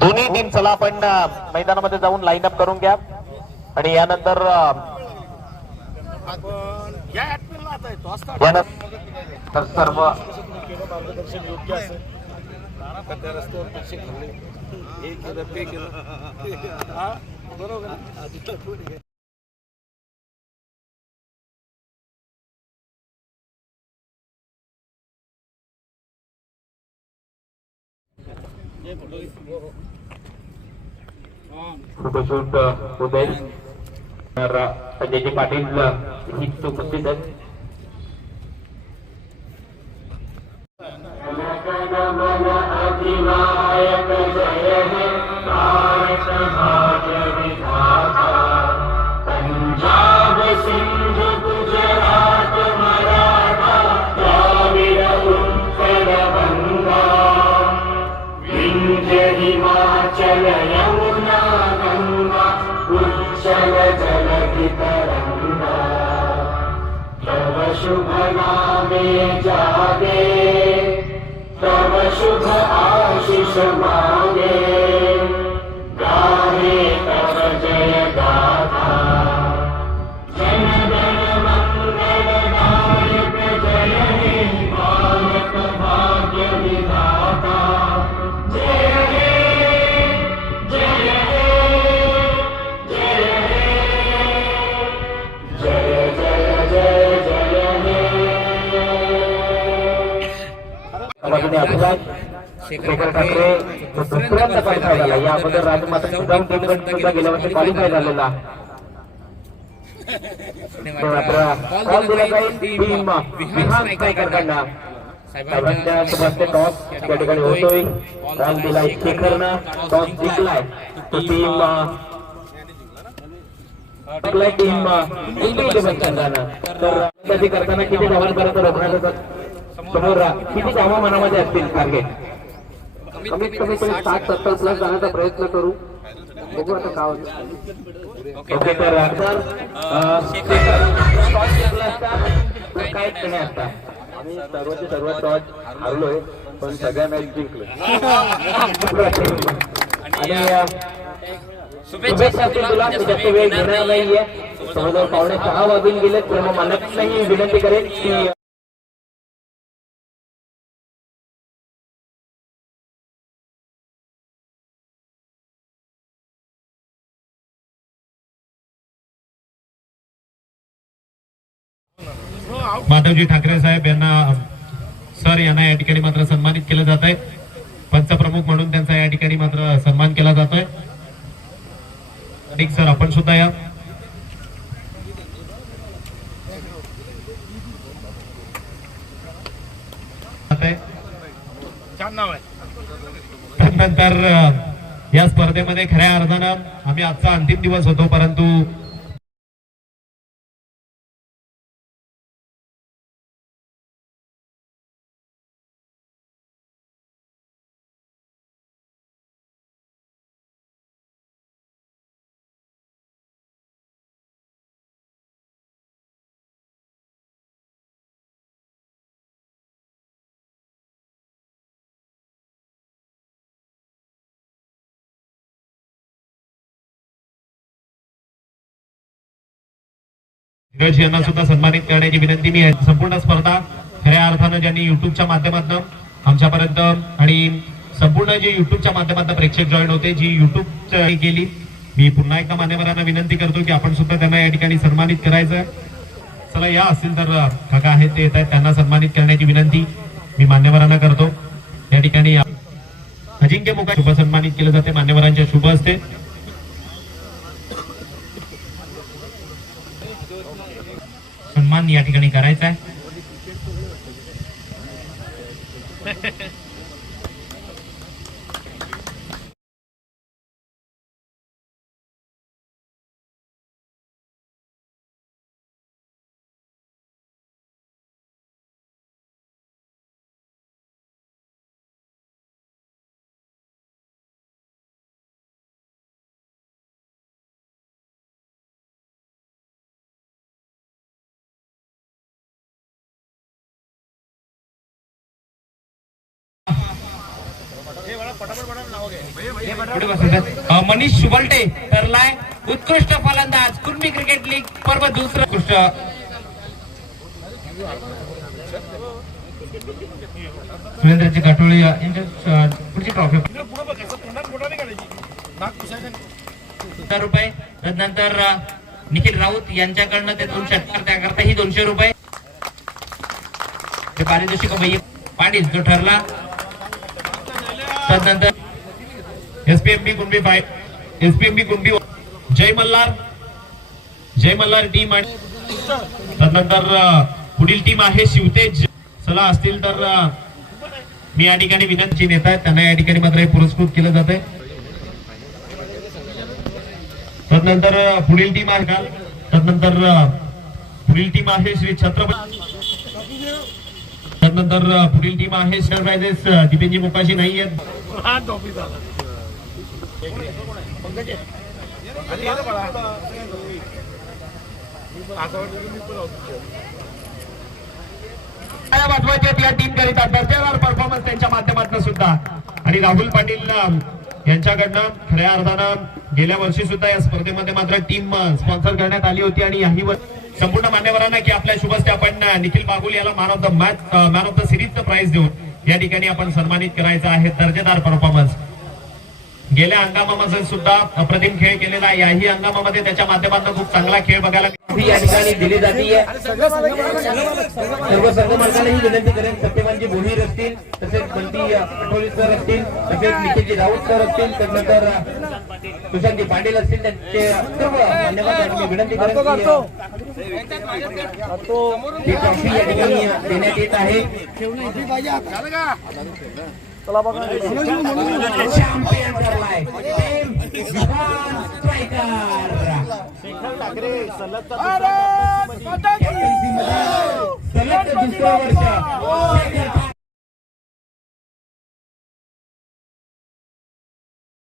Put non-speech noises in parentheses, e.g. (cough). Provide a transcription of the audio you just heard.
दोन्ही टीम चला आपण मैदानामध्ये जाऊन लाईन अप करून घ्या. आणि यानंतर सर्व मार्गदर्शन योग्य असेल त्या रस्त्यावर पैसे खाल्ले हे केलं ते केलं बरोबर. आहे. फोटोशूट होत संजयजी पाटील ही उपस्थित आहेत शुभ नामे जागे तव शुभ आशीष मागे बाजूने अपघात शेखर ठाकरे तो दुसऱ्यांदा क्वालिफाय झाला या अगोदर राजमाता गेल्या वर्षी क्वालिफाय झालेला कॉल दिला जाईल टीम साहेबांच्या टॉस त्या ठिकाणी होतोय. कॉल दिलाय शेखरनं टॉस जिंकलाय. तो टीम जिंकलाय टीम इंडिया इलेव्हन संघानं तर त्याची करताना किती धावांपर्यंत रोखण्याचा समोर किती धावा मनामध्ये असतील टार्गेट कमीत कमी साठ सत्तर प्लस जाण्याचा प्रयत्न करू. बघू आता काय होतं. ओके तर जिंकला काय क्षणी असता आम्ही सर्वांचे सर्व टॉस हरलोय पण सगळ्या मॅच आणि शुभेच्छा असतील तुला जास्त वेळ घेणार नाहीये. जवळजवळ पावणे सहा वाजून गेले तर मग मला नाही विनंती करेन की माधवजी ठाकरे साहेब यांना सर यांना या ठिकाणी मात्र सन्मानित केलं जात आहे पंचप्रमुख म्हणून त्यांचा या ठिकाणी मात्र सन्मान केला जातोय. अधिक सर आपण सुद्धा या. आहे त्यानंतर या स्पर्धेमध्ये खऱ्या अर्थानं आम्ही आजचा अंतिम दिवस होतो परंतु नीरज यांना सुद्धा सन्मानित करण्याची विनंती मी आहे. संपूर्ण स्पर्धा खऱ्या अर्थानं ज्यांनी युट्यूबच्या माध्यमातून आमच्यापर्यंत आणि संपूर्ण जे युट्यूबच्या माध्यमातून प्रेक्षक जॉईन होते जी युट्यूब केली मी पुन्हा एकदा मान्यवरांना विनंती करतो की आपण सुद्धा त्यांना या ठिकाणी सन्मानित करायचं चला या असतील तर काका आहेत ते येत आहेत त्यांना सन्मानित करण्याची विनंती मी मान्यवरांना करतो. या ठिकाणी अजिंक्य मुका शुभ सन्मानित केलं जाते मान्यवरांच्या शुभ असते सन्मान या ठिकाणी करायचा आहे. (laughs) मनीष शुबलटे ठरलाय. उत्कृष्ट फलंदाज. कुणबी क्रिकेट लीग पर्व दुसरं. उत्कृष्ट. सुरेंद्रजी काटोळी पुढची ट्रॉफी हजार रुपये. तदनंतर निखिल राऊत यांच्याकडनं ते दोनशे अठ्ठार त्याकरता ही दोनशे रुपये. ते पारितोषिक पाटील जो ठरला. त्यानंतर SPMB Kunbi five SPMB Kunbi Jai Malhar Jai Malhar team आणि त्यानंतर पुढील टीम आहे शिवतेज. चला असतील तर मी या ठिकाणी विनंती नेत आहेत त्यांना या ठिकाणी मात्र हे पुरस्कृत केलं जात आहे तदनंतर पुढील टीम आहे का तदनंतर पुढील टीम आहे श्री छत्रपती त्यानंतर पुढील टीम आहे सरप्राइजेस दिपेनजी मुकाशी नाही आहेत. आणि या टीम करिता दर्जेदार परफॉर्मन्स त्यांच्या माध्यमातून सुद्धा. आणि राहुल पाटील यांच्याकडनं खऱ्या अर्थानं गेल्या वर्षी सुद्धा या स्पर्धेमध्ये मात्र टीम स्पॉन्सर करण्यात आली होती आणि याही वर्षी संपूर्ण मान्यवरांना की आपल्या शुभस्ते आपण निखिल बागुल याला man of the match man of the सिरीजचं prize देऊन या ठिकाणी आपण सन्मानित करायचं आहे. दर्जेदार परफॉर्मन्स गेल्या हंगामामध्ये सुद्धा अप्रतिम खेळ केलेला आहे. याही हंगामामध्ये त्याच्या माध्यमातून खूप चांगला खेळ बघायला या ठिकाणी दिली जाते सर्व सर्व ही विनंती करेन. सत्यवानजी भोईर असतील तसेच बंटी आठवले सर असतील तसेच निखिलजी राऊत सर असतील त्यानंतर सुशांतजी पाटील असतील त्यांचे सर्व मान्यवर विनंती करेन ही ट्रॉफी या ठिकाणी देण्यात येत आहे. चॅम्पियन ठरलाय विधान स्ट्रायकर कॅप्टन्सीमध्ये सलग दुसरं वर्ष